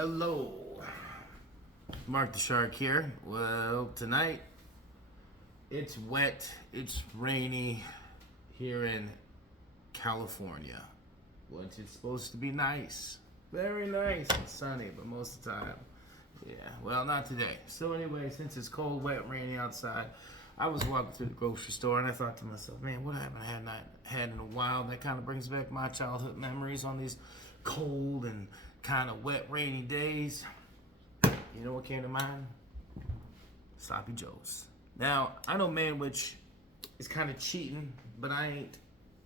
Hello, Mark the Shark here. Well, tonight it's wet, it's rainy here in California. Which is supposed to be nice, very nice and sunny, but most of the time, yeah, well, not today. So anyway, since it's cold, wet, rainy outside, I was walking through the grocery store and I thought to myself, man, what I haven't had in a while that kind of brings back my childhood memories on these cold and kind of wet, rainy days. You know what came to mind? Sloppy Joes. Now, I know Manwich is kind of cheating, but I ain't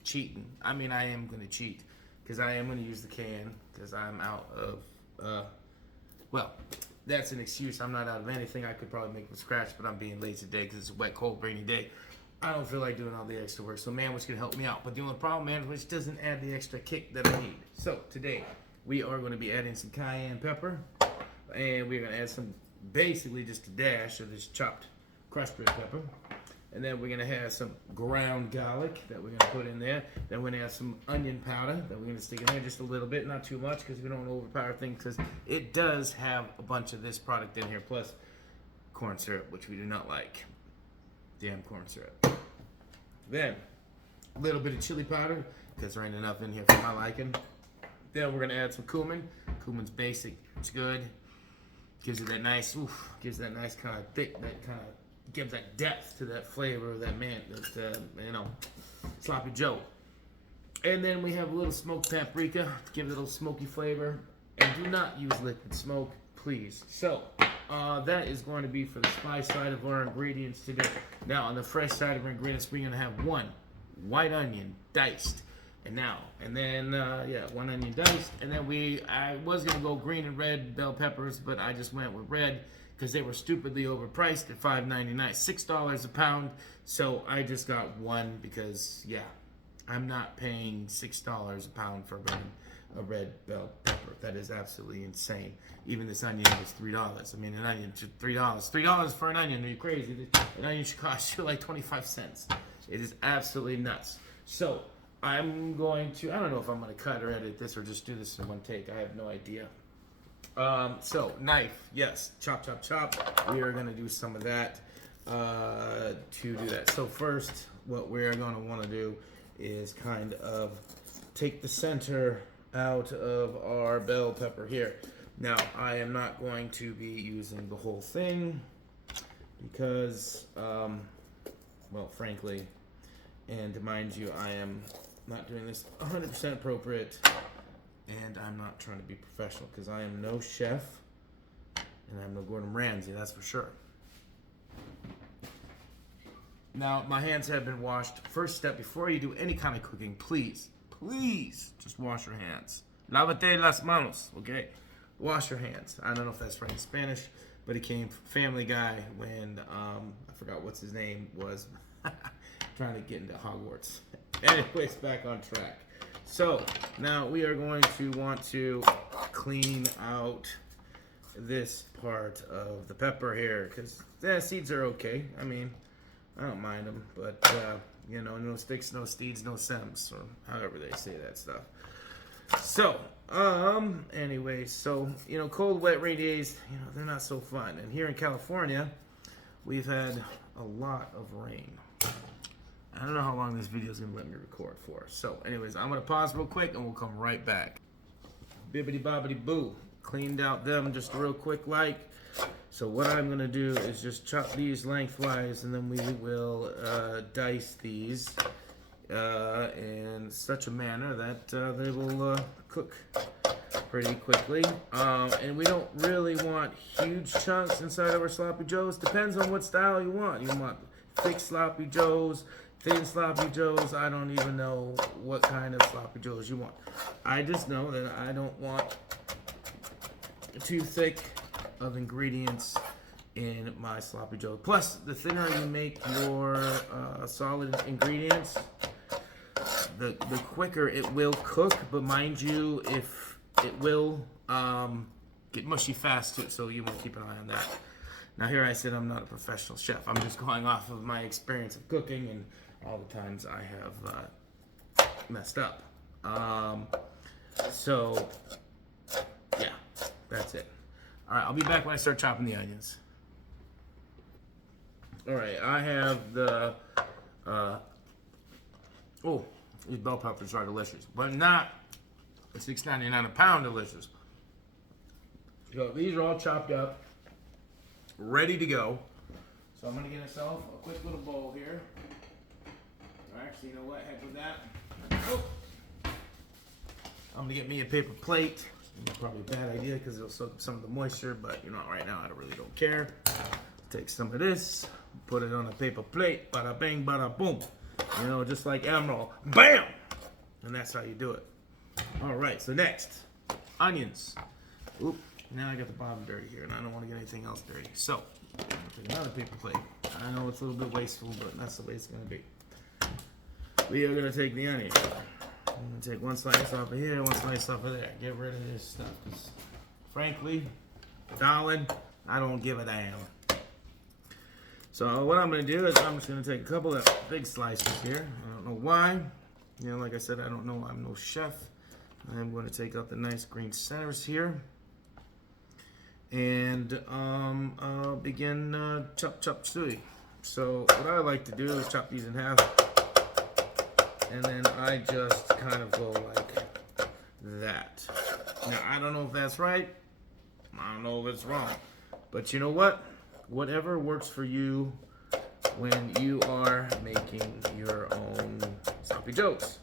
cheating. I mean, I am going to cheat because I am going to use the can because I'm out of, well, that's an excuse. I'm not out of anything. I could probably make from scratch, but I'm being lazy today because it's a wet, cold, rainy day. I don't feel like doing all the extra work, so Manwich can help me out. But the only problem, Manwich doesn't add the extra kick that I need. So today, we are going to be adding some cayenne pepper, and we're going to add some, basically just a dash of this chopped crushed red pepper. And then we're going to have some ground garlic that we're going to put in there. Then we're going to have some onion powder that we're going to stick in there just a little bit, not too much because we don't want to overpower things because it does have a bunch of this product in here, plus corn syrup, which we do not like. Damn corn syrup. Then a little bit of chili powder because there ain't enough in here for my liking. Then we're gonna add some cumin. Cumin's basic, it's good. Gives it that nice, kind of thick, that kind of gives that depth to that flavor of that sloppy Joe. And then we have a little smoked paprika to give it a little smoky flavor. And do not use liquid smoke, please. So that is going to be for the spice side of our ingredients today. Now on the fresh side of our ingredients, we're gonna have one white onion diced. And then one onion diced, and then I was gonna go green and red bell peppers, but I just went with red because they were stupidly overpriced at $5.99, $6 a pound. So I just got one because I'm not paying $6 a pound for a red bell pepper. That is absolutely insane. Even this onion was $3. I mean, an onion should $3. $3 for an onion? Are you crazy? An onion should cost you like 25 cents. It is absolutely nuts. So I'm going to, I don't know if I'm going to cut or edit this or just do this in one take. I have no idea. So, knife, yes. Chop, chop, chop. We are going to do some of that to do that. So first, what we're going to want to do is kind of take the center out of our bell pepper here. Now, I am not going to be using the whole thing because, well, frankly, and mind you, I am not doing this 100% appropriate, and I'm not trying to be professional because I am no chef, and I'm no Gordon Ramsay, that's for sure. Now, my hands have been washed. First step, before you do any kind of cooking, please, just wash your hands. Lávate las manos, okay? Wash your hands. I don't know if that's right in Spanish, but it came from Family Guy when, I forgot what's his name was, trying to get into Hogwarts. Anyways, back on track. So now we are going to want to clean out this part of the pepper here because the seeds are okay. I mean, I don't mind them, but no sticks, no steeds, no stems, or however they say that stuff. So anyway, so cold, wet, rainy days, they're not so fun. And here in California, we've had a lot of rain. I don't know how long this video is going to let me record for. So, anyways, I'm going to pause real quick and we'll come right back. Bibbidi bobbidi boo. Cleaned out them just real quick like. So what I'm going to do is just chop these lengthwise and then we will dice these in such a manner that they will cook pretty quickly. And we don't really want huge chunks inside of our sloppy joes. Depends on what style you want. You want thick sloppy joes, thin sloppy joes. I don't even know what kind of sloppy joes you want. I just know that I don't want too thick of ingredients in my sloppy joe. Plus, the thinner you make your solid ingredients, the quicker it will cook. But mind you, if it will get mushy fast too, so you want to keep an eye on that. Now here I said I'm not a professional chef. I'm just going off of my experience of cooking and all the times I have messed up. So, yeah, That's it. All right, I'll be back when I start chopping the onions. All right, I have the, these bell peppers are delicious, but not $6.99 a pound delicious. So these are all chopped up, ready to go. So I'm gonna get myself a quick little bowl here. Actually, you know what, heck with that. Oh. I'm gonna get me a paper plate. Probably a bad idea because it'll soak up some of the moisture, but you know, right now I really don't care. Take some of this, put it on a paper plate, bada bing, bada boom. You know, just like Emerald, bam! And that's how you do it. All right, so next, onions. Oop, now I got the bottom dirty here, and I don't want to get anything else dirty. So, I'm gonna take another paper plate. I know it's a little bit wasteful, but that's the way it's gonna be. We are gonna take the onion. I'm gonna take one slice off of here, one slice off of there. Get rid of this stuff. 'Cause frankly, darling, I don't give a damn. So what I'm gonna do is I'm just gonna take a couple of big slices here. I don't know why. You know, like I said, I don't know. I'm no chef. I'm going to take out the nice green centers here. And I'll begin chop suey. So what I like to do is chop these in half. And then I just kind of go like that. Now, I don't know if that's right. I don't know if it's wrong. But you know what? Whatever works for you when you are making your own sloppy joes.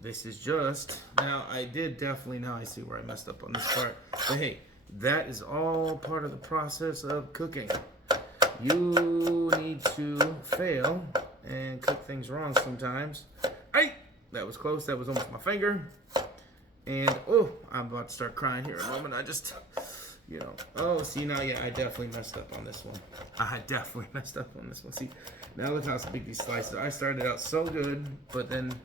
This is just, now I did definitely, now I see where I messed up on this part. But hey, that is all part of the process of cooking. You need to fail and cook things wrong sometimes. Hey, that was close. That was almost my finger. And, oh, I'm about to start crying here in a moment. I just, you know, oh, see, now, yeah, I definitely messed up on this one. I definitely messed up on this one. See, now look how big these slices are. I started out so good, but then,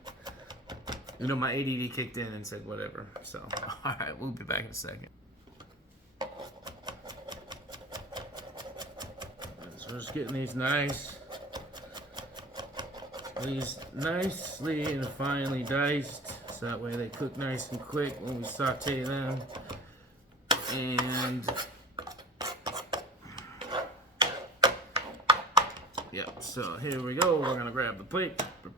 you know, my ADD kicked in and said whatever. So, all right, we'll be back in a second. So just getting these nicely and finely diced, so that way they cook nice and quick when we saute them. And yeah, so here we go. We're gonna grab the plate, put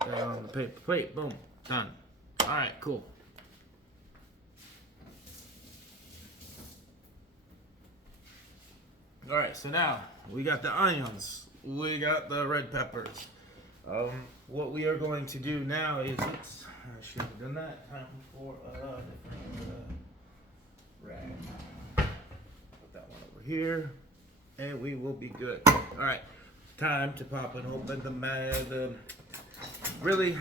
that on the paper plate. Boom, done. All right, cool. All right, so now we got the onions, we got the red peppers. What we are going to do now is, I should have done that. Time for a different rag. Put that one over here, and we will be good. All right, time to pop and open the. Really,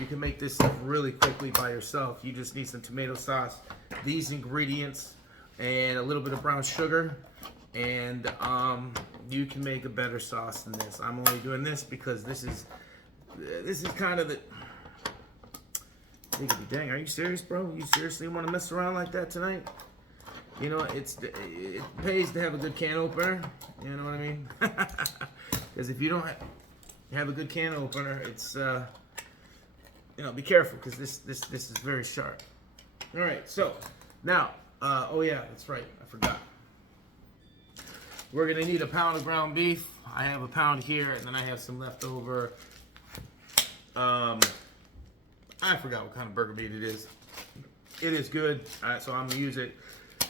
you can make this stuff really quickly by yourself. You just need some tomato sauce, these ingredients, and a little bit of brown sugar. And you can make a better sauce than this. I'm only doing this because this is kind of the. You could be, dang, are you serious, bro? You seriously want to mess around like that tonight? You know, it pays to have a good can opener. You know what I mean? Because if you don't have a good can opener, it's you know, be careful because this is very sharp. All right, so now, oh yeah, that's right, I forgot. We're gonna need a pound of ground beef. I have a pound here, and then I have some leftover. I forgot what kind of burger meat it is. It is good, so I'm gonna use it.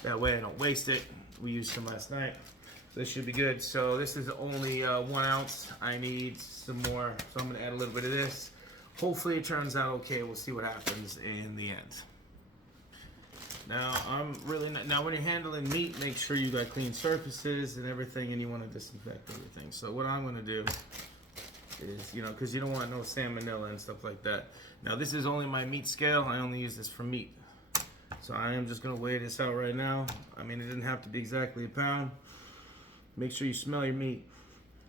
That way I don't waste it. We used some last night. This should be good. So this is only 1 ounce. I need some more, so I'm gonna add a little bit of this. Hopefully it turns out okay. We'll see what happens in the end. Now, now when you're handling meat, make sure you got clean surfaces and everything, and you want to disinfect everything. So what I'm going to do is, you know, because you don't want no salmonella and stuff like that. Now, this is only my meat scale. I only use this for meat. So I am just going to weigh this out right now. I mean, it doesn't have to be exactly a pound. Make sure you smell your meat,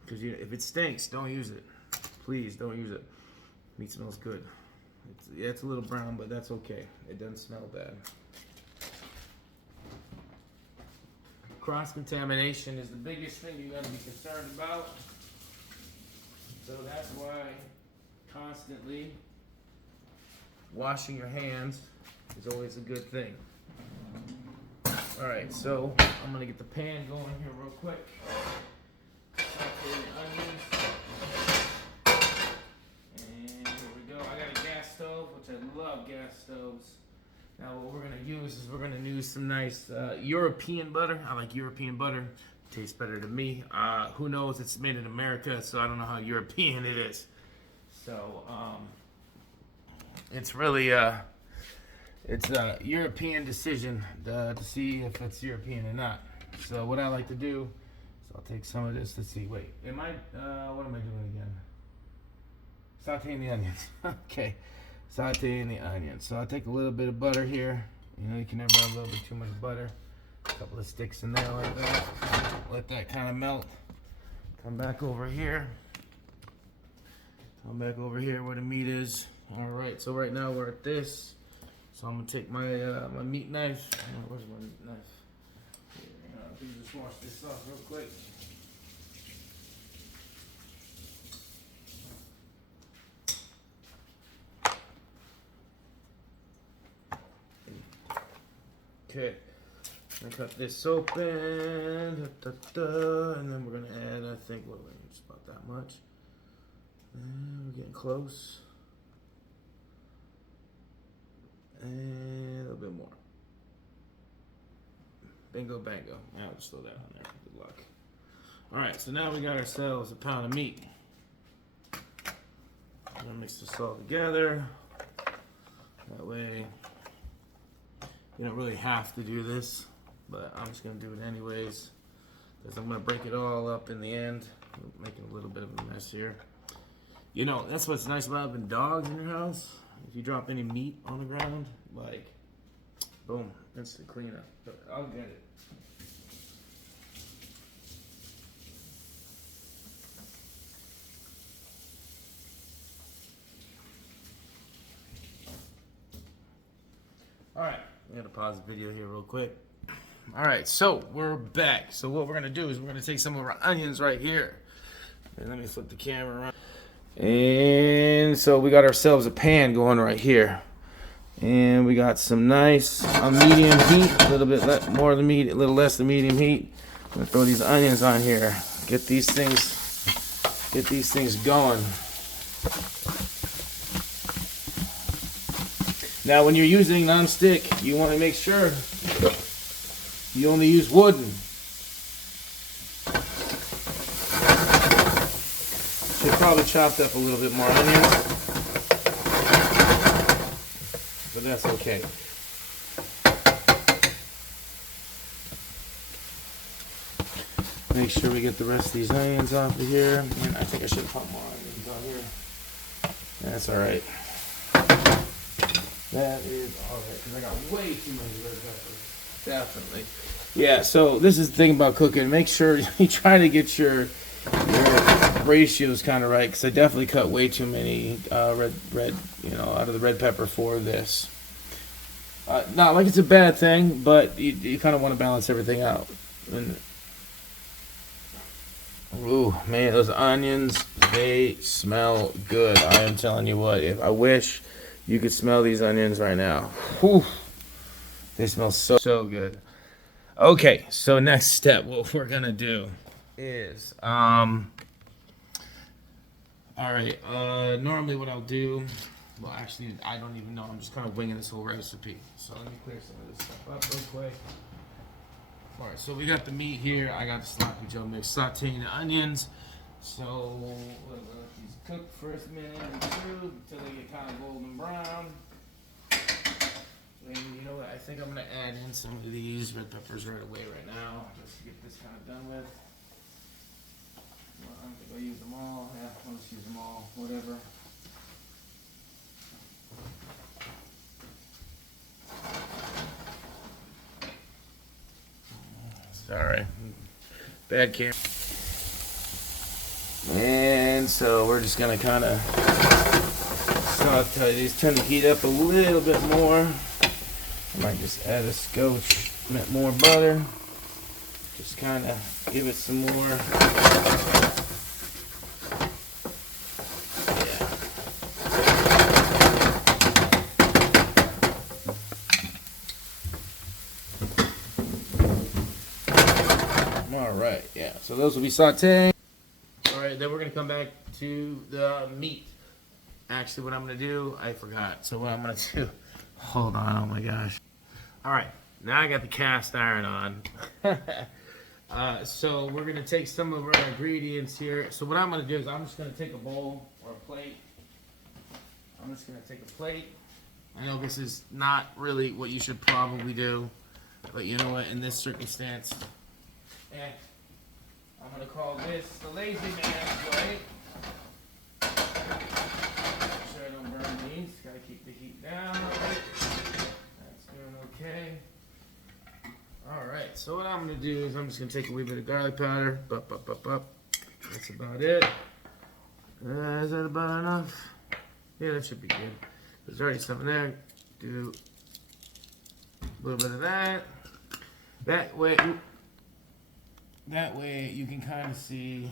because if it stinks, don't use it. Please don't use it. Meat smells good. It's a little brown, but that's okay. It doesn't smell bad. Cross-contamination is the biggest thing you got to be concerned about. So that's why constantly washing your hands is always a good thing. All right, so I'm gonna get the pan going here real quick. Saute the onions. And here we go. I got a gas stove, which I love gas stoves. Now what we're gonna use is we're gonna use some nice European butter. I like European butter. It tastes better to me. Who knows? It's made in America, so I don't know how European it is. So it's really it's a European decision to see if it's European or not. So what I like to do is I'll take some of this. Let's see. Wait, what am I doing again? Sauteing the onions. Okay, sauteing the onions. So I'll take a little bit of butter here. You know, you can never have a little bit too much butter. A couple of sticks in there like that. Let that kind of melt. Come back over here. Come back over here where the meat is. All right. So right now we're at this. So I'm gonna take my my meat knife. Where's my meat knife? Here, let me just wash this off real quick. Okay, I'm gonna cut this open, and then we're gonna add, I think, just about that much. And we're getting close. And a little bit more. Bingo, bango. Now I'll just throw that on there. Good luck. All right, so now we got ourselves a pound of meat. I'm gonna mix this all together. That way, you don't really have to do this, but I'm just gonna do it anyways, because I'm gonna break it all up in the end. I'm making a little bit of a mess here. You know, that's what's nice about having dogs in your house. If you drop any meat on the ground, like, boom, instant cleanup. But I'll get it. All right, I'm gonna pause the video here real quick. All right, so we're back. So what we're gonna do is we're gonna take some of our onions right here. And let me flip the camera around. And so we got ourselves a pan going right here. And we got some nice medium heat, a little bit more of the meat, a little less the medium heat. I'm gonna throw these onions on here. Get these things going. Now when you're using non-stick, you want to make sure you only use wooden. Should probably chopped up a little bit more onions, but that's okay. Make sure we get the rest of these onions off of here. And I think I should have put more onions on here. That's all right. That is all right, because I got way too many red peppers. Definitely. Yeah, so this is the thing about cooking. Make sure you try to get your ratios kind of right, because I definitely cut way too many out of the red pepper for this. Not like it's a bad thing, but you kind of want to balance everything out. And, ooh, man, those onions, they smell good. I am telling you what, I wish you could smell these onions right now. Whew. They smell so good. Okay, so next step, what we're gonna do is, all right, normally what I'll do, well, actually, I don't even know. I'm just kind of winging this whole recipe. So let me clear some of this stuff up real quick. All right, so we got the meat here. I got the sloppy Joe mix, sauteing the onions. So we'll let these cook for a minute or two until they get kind of golden brown. And you know what? I think I'm gonna add in some of these red peppers right away, right now, just to get this kind of done with. Well, I don't think I'll use them all. Yeah, I'll just use them all. Whatever. Sorry, bad camera. And so we're just gonna kind of saute these, turn the heat up a little bit more. I might just add a scotch, more butter. Just kind of give it some more. Yeah. All right, yeah. So those will be sauteed. All right, then we're gonna come back to the meat. Actually, what I'm gonna do, I forgot. So what I'm gonna do, hold on, oh my gosh. All right, now I got the cast iron on. So we're gonna take some of our ingredients here. So what I'm gonna do is I'm just gonna take a bowl or a plate. I'm just gonna take a plate. I know this is not really what you should probably do, but you know what, in this circumstance, I'm gonna call this the lazy man's way. Make sure I don't burn these. Gotta keep the heat down. That's doing okay. Alright, so what I'm gonna do is I'm just gonna take a wee bit of garlic powder. That's about it. Is that about enough? Yeah, that should be good. There's already something there. Do a little bit of that. That way you can kind of see,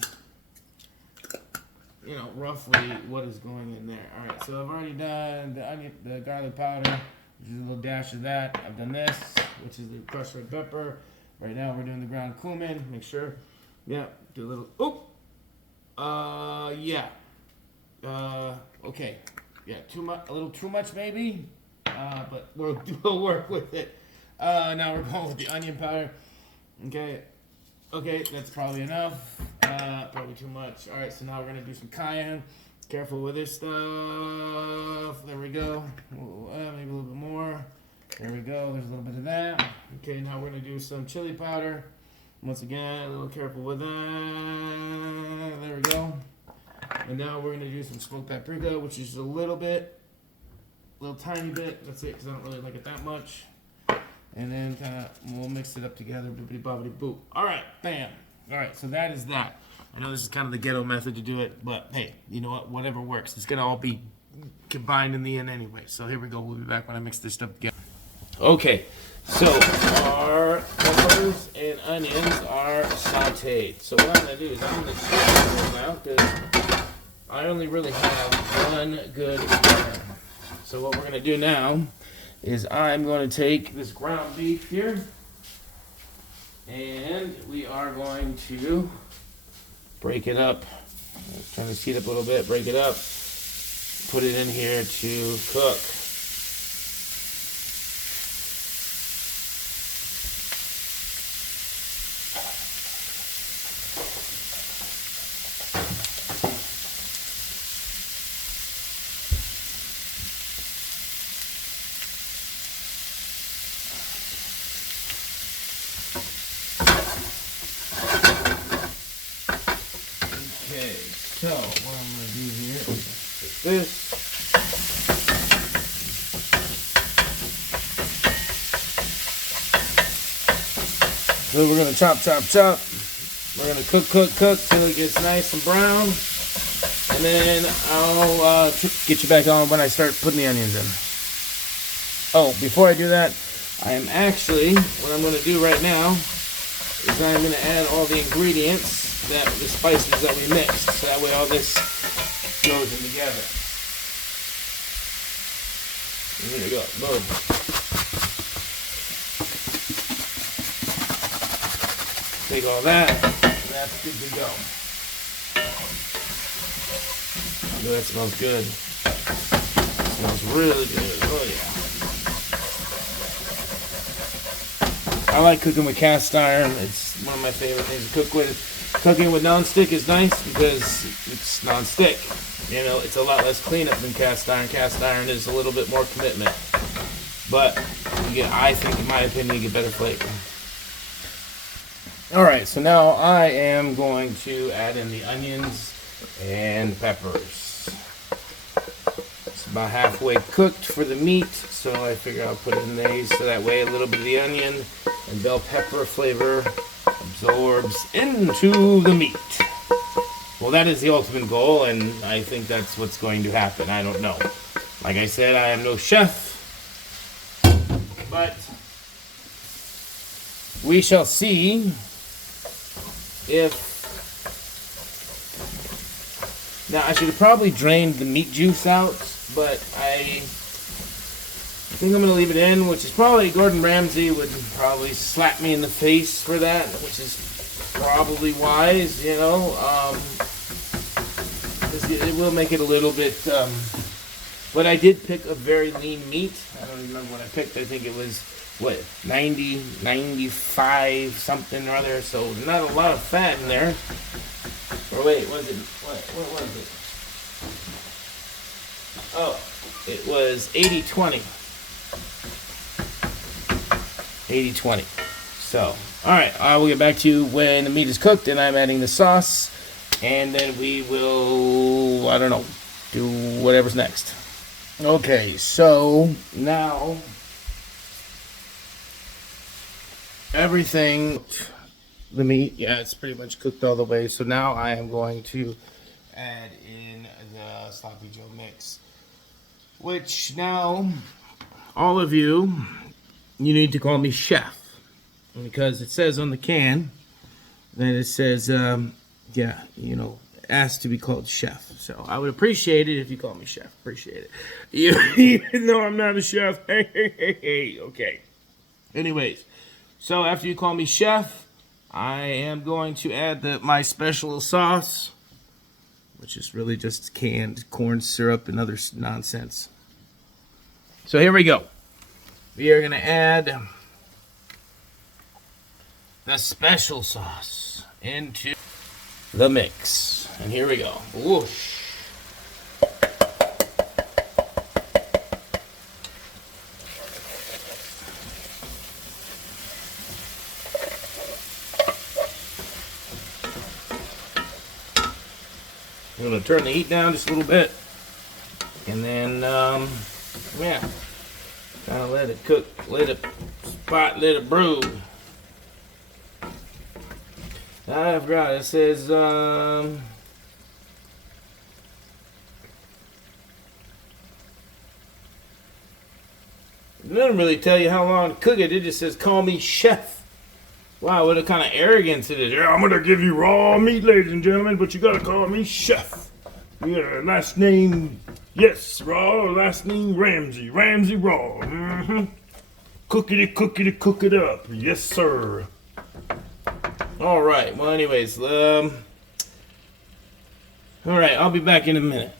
you know, roughly what is going in there. All right, so I've already done the garlic powder, which is a little dash of that. I've done this, which is the crushed red pepper. Right now we're doing the ground cumin. Make sure, yeah, do a little. Okay, yeah, too much, a little too much maybe, but we'll work with it. Now we're going with the onion powder. Okay, that's probably enough. Probably too much. All right, so now we're gonna do some cayenne. Careful with this stuff. There we go. Maybe a little bit more. There we go. There's a little bit of that. Okay, now we're gonna do some chili powder. Once again, a little careful with that. There we go. And now we're gonna do some smoked paprika, which is a little tiny bit. That's it, because I don't really like it that much. And then we'll mix it up together. Boopity bobbity boop. All right, bam. All right, so that is that. I know this is kind of the ghetto method to do it, but hey, you know what? Whatever works. It's gonna all be combined in the end anyway. So here we go. We'll be back when I mix this stuff together. Okay, so our peppers and onions are sauteed. So what I'm gonna do is I'm gonna sauteé them now because I only really have one good burner. So what we're gonna do now is I'm going to take this ground beef here and we are going to break it up. Turn this heat up a little bit, break it up, put it in here to cook. So, what I'm going to do here is take this. So we're going to chop. We're going to cook till it gets nice and brown. And then I'll get you back on when I start putting the onions in. Oh, before I do that, I am actually, what I'm going to do right now is I'm going to add all the ingredients, the spices that we mixed, so that way all this goes in together. There you go, boom. Take all that, and that's good to go. Oh, that smells good. It smells really good, oh yeah. I like cooking with cast iron. It's one of my favorite things to cook with. Cooking with non-stick is nice because it's non-stick. You know, it's a lot less cleanup than cast iron. Cast iron is a little bit more commitment. But you get, I think, in my opinion, you get better flavor. Alright, so now I am going to add in the onions and peppers. It's about halfway cooked for the meat, so I figure I'll put in these so that way a little bit of the onion and bell pepper flavor absorbs into the meat. Well, that is the ultimate goal, and I think that's what's going to happen. I don't know. Like I said, I am no chef, but we shall see if... Now, I should have probably drained the meat juice out, but I think I'm going to leave it in, which is probably, Gordon Ramsay would probably slap me in the face for that, which is probably wise, you know. 'Cause it will make it a little bit. But I did pick a very lean meat. I don't remember what I picked. I think it was what 90, 95 something or other. So not a lot of fat in there. Or wait, was it? What was it? Oh, it was 80-20. 80-20. So, all right, I will get back to you when the meat is cooked and I'm adding the sauce, and then we will, I don't know, do whatever's next. Okay, so now everything, the meat, yeah, it's pretty much cooked all the way. So now I am going to add in the sloppy Joe mix, which now all of you need to call me chef, because it says on the can that it says, yeah, you know, asked to be called chef. So I would appreciate it if you call me chef. Appreciate it. Even though I'm not a chef. Hey. Okay. Anyways, so after you call me chef, I am going to add my special sauce, which is really just canned corn syrup and other nonsense. So here we go. We are going to add the special sauce into the mix. And here we go. Whoosh. I'm going to turn the heat down just a little bit. And then, yeah, kind of let it cook, let it brew. I forgot, it says, it doesn't really tell you how long to cook it. It just says, call me chef. Wow, what a kind of arrogance it is. Yeah, I'm going to give you raw meat, ladies and gentlemen, but you got to call me chef. Yeah, last name, yes, raw. Last name, Ramsey. Ramsey Raw. Mm-hmm. Cookity, cook it up. Yes, sir. All right. Well, anyways, all right. I'll be back in a minute.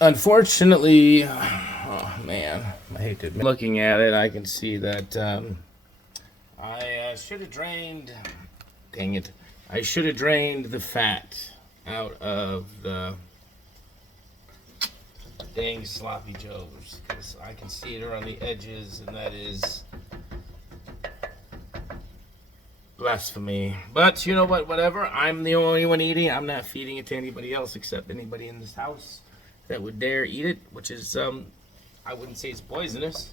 Unfortunately, oh man, I hate to admit. Looking at it, I can see that I should have drained. Dang it! I should have drained the fat out of the dang sloppy joes, because I can see it around the edges, and that is blasphemy. But you know what? Whatever. I'm the only one eating. I'm not feeding it to anybody else except anybody in this house that would dare eat it, which is I wouldn't say it's poisonous,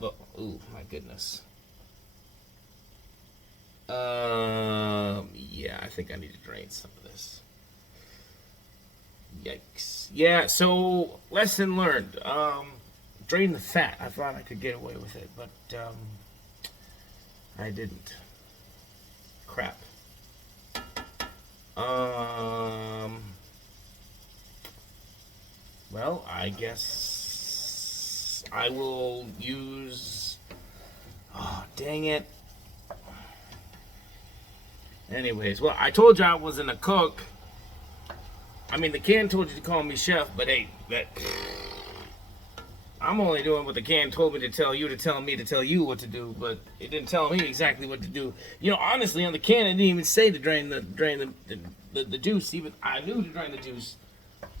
but ooh, my goodness. Yeah, I think I need to drain some of this. Yikes. Yeah, so lesson learned. Drain the fat. I thought I could get away with it, but I didn't. Crap. Well, I guess I will use, oh, dang it. Anyways, well, I told you I wasn't a cook. I mean, the can told you to call me chef, but hey, I'm only doing what the can told me to tell you, to tell me to tell you what to do, but it didn't tell me exactly what to do. You know, honestly, on the can, it didn't even say to drain the juice. Even I knew to drain the juice,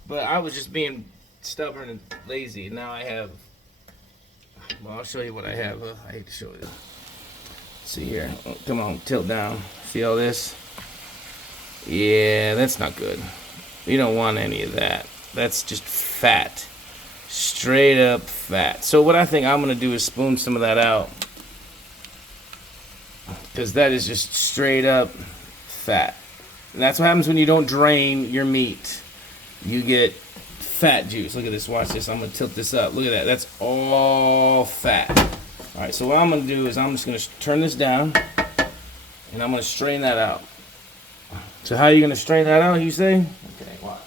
but I was just being stubborn and lazy. And now I have, well, I'll show you what I have. I hate to show you. See here. Oh, come on, tilt down. See all this? Yeah, that's not good. You don't want any of that. That's just fat. Straight up fat. So what I think I'm going to do is spoon some of that out, because that is just straight up fat. And that's what happens when you don't drain your meat. You get fat juice. Look at this. Watch this. I'm going to tilt this up. Look at that. That's all fat. All right, so what I'm going to do is I'm just going to turn this down, and I'm going to strain that out. So how are you going to strain that out, you say? Okay, watch.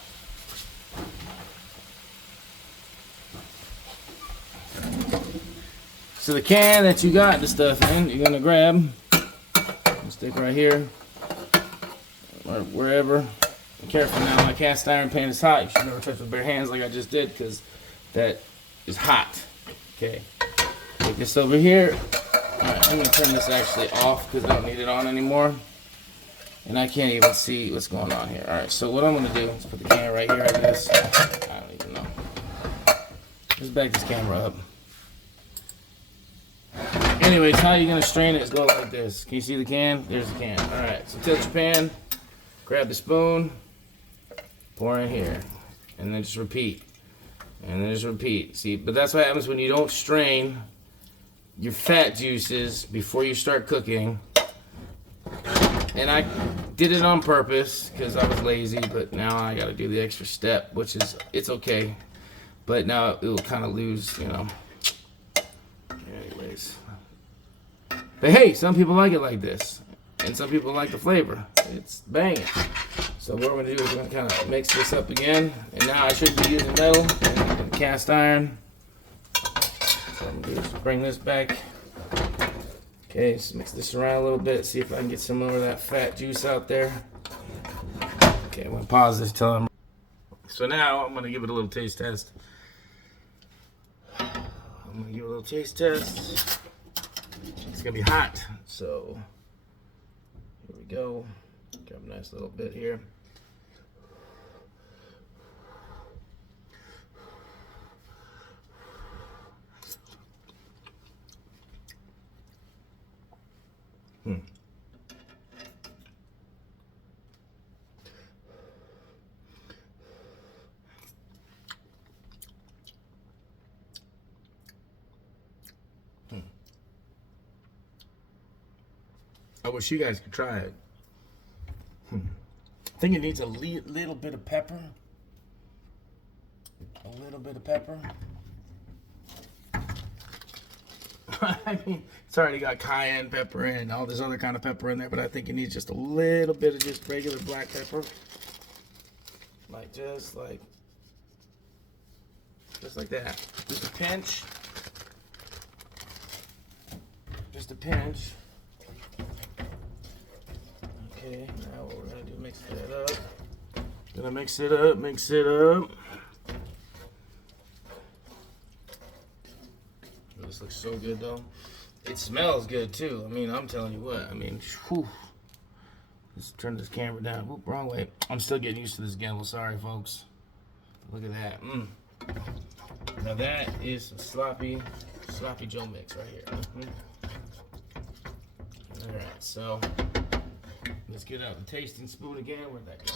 So the can that you got the stuff in, you're going to grab. Let's Stick right here, or wherever. Be careful now, my cast iron pan is hot. You should never touch with bare hands like I just did, because that is hot. Okay, take this over here. Alright, I'm gonna turn this actually off because I don't need it on anymore. And I can't even see what's going on here. Alright, so what I'm gonna do is put the camera right here, I guess. I don't even know. Just back this camera up. Anyways, how you're gonna strain it is go like this. Can you see the can? There's the can. Alright, so tilt your pan, grab the spoon, pour in here, and then just repeat. And then just repeat. See, but that's what happens when you don't strain your fat juices before you start cooking. And I did it on purpose because I was lazy, but now I gotta do the extra step, which is, it's okay. But now it will kind of lose, you know. Anyways. But hey, some people like it like this. And some people like the flavor. It's banging. So what we're gonna do is we're gonna kind of mix this up again. And now I should be using metal and cast iron. So I'm gonna just bring this back. Okay, just mix this around a little bit, see if I can get some more of that fat juice out there. Okay, I'm gonna pause this till I'm. So now I'm gonna give it a little taste test. I'm gonna give it a little taste test. It's gonna be hot, so here we go. Grab a nice little bit here. I wish you guys could try it. I think it needs a little bit of pepper. A little bit of pepper. I mean, it's already got cayenne pepper and all this other kind of pepper in there, but I think it needs just a little bit of just regular black pepper. Like, just like that. Just a pinch. Just a pinch. Okay, now what we're gonna do, mix that up. Gonna mix it up, mix it up. Oh, this looks so good though. It smells good too. I mean, I'm telling you what, I mean, whew. Let's turn this camera down. Whoop, wrong way. I'm still getting used to this gimbal, sorry folks. Look at that. Now that is some sloppy Joe mix right here. Alright, so let's get out the tasting spoon again. Where'd that go?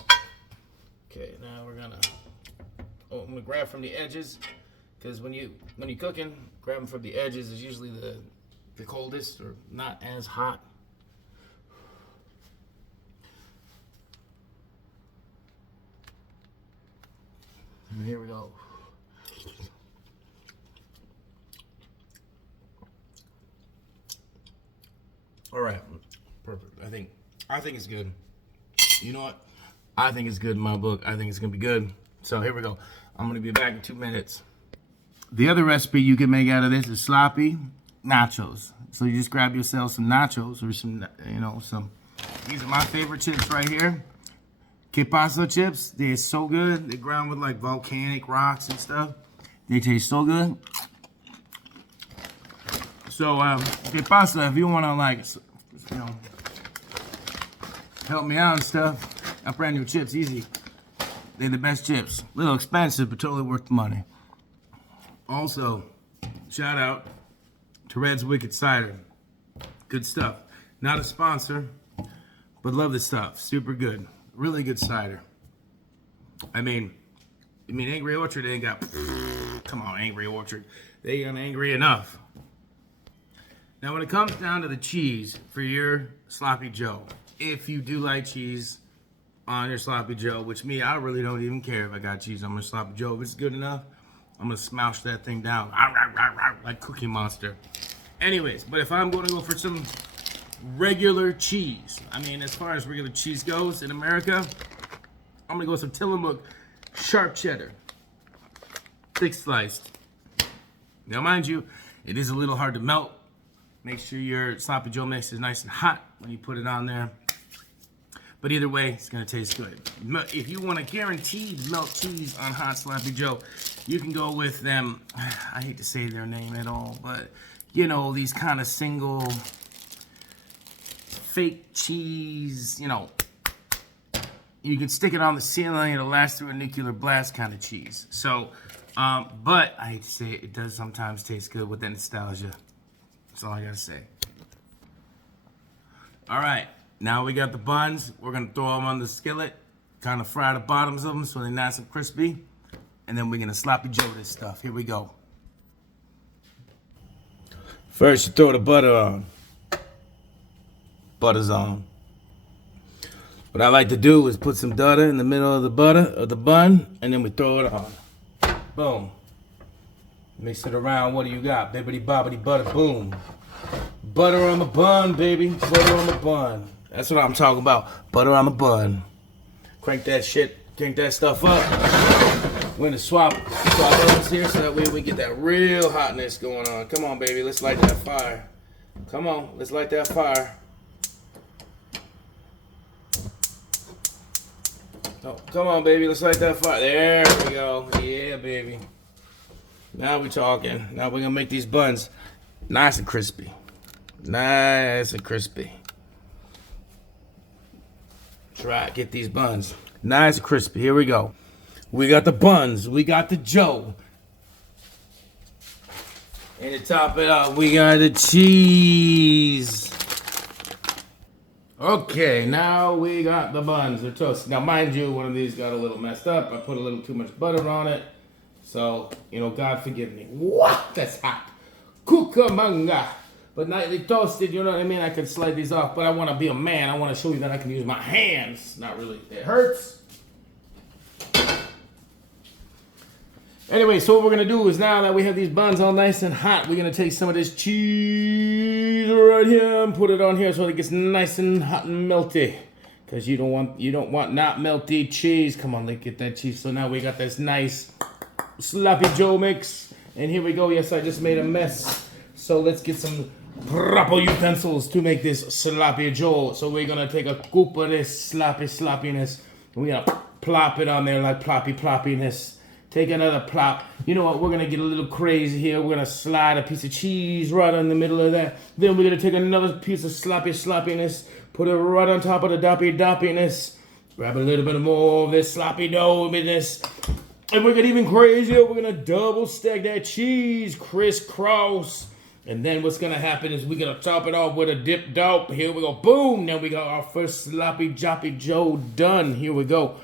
Okay, now we're gonna. Oh, I'm gonna grab from the edges, because when you're cooking, grabbing from the edges is usually the coldest or not as hot. And here we go. All right, perfect. I think it's good. You know what? I think it's good in my book. I think it's gonna be good. So here we go. I'm gonna be back in 2 minutes. The other recipe you can make out of this is sloppy nachos. So you just grab yourself some nachos or some, these are my favorite chips right here. Que pasa chips. They're so good. They're ground with like volcanic rocks and stuff. They taste so good. So, que pasa, if you wanna help me out and stuff, I brand new chips, easy. They're the best chips. A little expensive, but totally worth the money. Also, shout out to Red's Wicked Cider. Good stuff. Not a sponsor, but love the stuff. Super good. Really good cider. I mean, Angry Orchard ain't got, come on, Angry Orchard. They ain't angry enough. Now, when it comes down to the cheese for your Sloppy Joe, if you do like cheese on your Sloppy Joe, which me, I really don't even care if I got cheese on my Sloppy Joe. If it's good enough, I'm gonna smash that thing down like Cookie Monster. Anyways, but if I'm gonna go for some regular cheese, as far as regular cheese goes in America, I'm gonna go with some Tillamook sharp cheddar, thick sliced. Now, mind you, it is a little hard to melt Make sure your sloppy Joe mix is nice and hot when you put it on there. But either way, it's gonna taste good. If you want a guaranteed melt cheese on hot sloppy Joe, you can go with them. I hate to say their name at all, but you know, these kind of single fake cheese, you know, you can stick it on the ceiling, it'll last through a nuclear blast kind of cheese. So, but I hate to say it, it does sometimes taste good with that nostalgia. That's all I gotta say. All right. Now we got the buns. We're gonna throw them on the skillet, kind of fry the bottoms of them so they're nice and crispy. And then we're gonna sloppy Joe this stuff. Here we go. First, you throw the butter on. Butter's on. What I like to do is put some butter in the middle of the bun, and then we throw it on. Boom. Mix it around. What do you got? Bibbidi bobbidi butter. Boom. Butter on the bun, baby. Butter on the bun. That's what I'm talking about. Butter on the bun. Crank that shit. Crank that stuff up. We're gonna swap ovens here so that way we get that real hotness going on. Come on, baby. Let's light that fire. Come on. Let's light that fire. Oh, come on, baby. Let's light that fire. There we go. Yeah, baby. Now we're talking. Now we're gonna make these buns nice and crispy. Nice and crispy. Try get these buns nice and crispy. Here we go. We got the buns. We got the Joe. And to top it up, we got the cheese. Okay, now we got the buns. They're toasted. Now, mind you, one of these got a little messed up. I put a little too much butter on it. So, you know, God forgive me. What? That's hot. Cucamonga. But lightly toasted, you know what I mean? I could slide these off, but I want to be a man. I want to show you that I can use my hands. Not really. It hurts. Anyway, so what we're going to do is now that we have these buns all nice and hot, we're going to take some of this cheese right here and put it on here so it gets nice and hot and melty. Because you don't want not melty cheese. Come on, let's get that cheese. So now we got this nice sloppy Joe mix. And here we go. Yes, I just made a mess. So let's get some proper utensils to make this sloppy Joe. So we're going to take a scoop of this sloppiness. And we're going to plop it on there like ploppiness. Take another plop. You know what? We're going to get a little crazy here. We're going to slide a piece of cheese right in the middle of that. Then we're going to take another piece of sloppiness. Put it right on top of the doppiness. Grab a little bit more of this sloppy doughiness. And we're going to even crazier. We're going to double stack that cheese crisscross. And then what's going to happen is we're going to top it off with a dip dope. Here we go. Boom. Now we got our first sloppy Joe done. Here we go.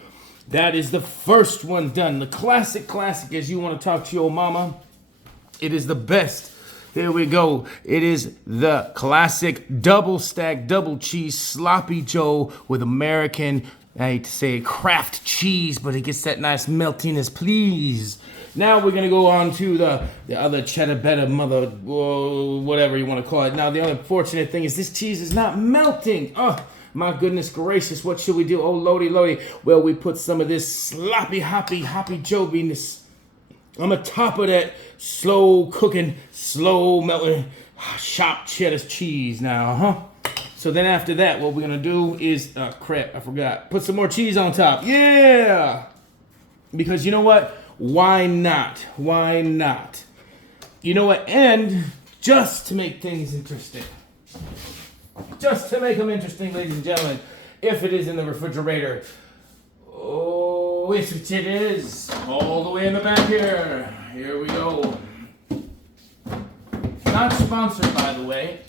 That is the first one done. The classic as you want to talk to your mama. It is the best. There we go. It is the classic double stack, double cheese sloppy Joe with American, I hate to say it, Kraft cheese, but it gets that nice meltiness, please. Now we're going to go on to the other cheddar better mother, whatever you want to call it. Now the unfortunate thing is this cheese is not melting. Oh, my goodness gracious, what should we do? Oh, lordy. Well, we put some of this sloppy, hoppy Joe-biness on the top of that slow cooking, slow melting, chopped cheddar cheese now, huh? So then after that, what we're going to do is, crap, I forgot. Put some more cheese on top. Yeah! Because you know what? Why not? Why not? You know what? And just to make things interesting. Just to make them interesting, ladies and gentlemen, if it is in the refrigerator. Oh, yes, it is. All the way in the back here. Here we go. Not sponsored, by the way.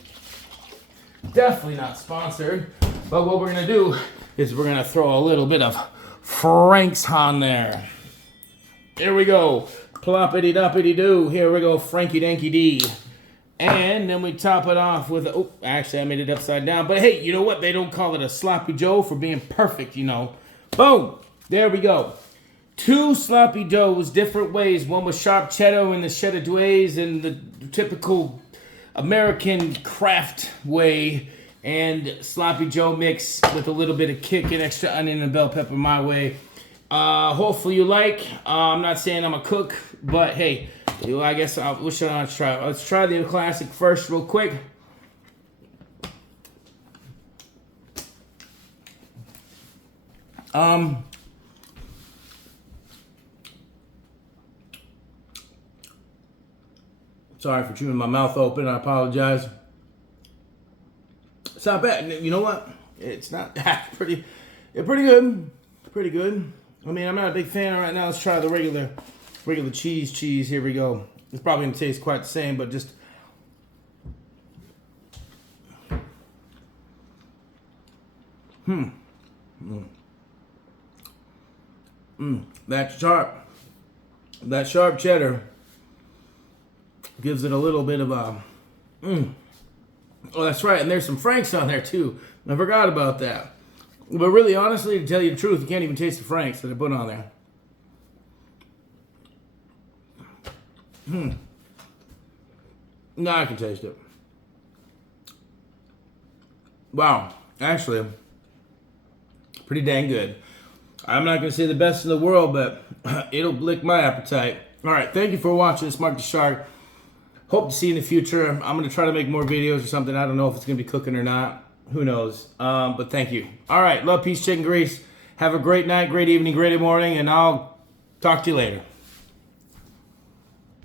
Definitely not sponsored. But what we're going to do is we're going to throw a little bit of Frank's on there. Here we go. Ploppity-doppity-doo. Here we go. Frankie-danky-dee. And then we top it off with, actually I made it upside down. But hey, you know what? They don't call it a sloppy Joe for being perfect, you know. Boom. There we go. 2 sloppy doughs, different ways. One with sharp cheddar and the cheddar glaze and the typical American Kraft way. And sloppy Joe mix with a little bit of kick and extra onion and bell pepper my way. Hopefully you like. I'm not saying I'm a cook, but hey, I guess what should I try? Let's try the classic first real quick. Sorry for chewing my mouth open. I apologize. It's not bad. You know what? It's not pretty. It's pretty good. Pretty good. I mean, I'm not a big fan right now. Let's try the regular cheese. Here we go. It's probably gonna taste quite the same, but just. That sharp cheddar gives it a little bit of a. Oh, that's right, and there's some Franks on there too. I forgot about that. But really, honestly, to tell you the truth, you can't even taste the Franks that I put on there. No, I can taste it. Wow, actually, pretty dang good. I'm not going to say the best in the world, but it'll lick my appetite. All right, thank you for watching Smart the Shark. Hope to see you in the future. I'm going to try to make more videos or something. I don't know if it's going to be cooking or not. Who knows? But thank you. All right, love, peace, chicken grease. Have a great night, great evening, great morning, and I'll talk to you later.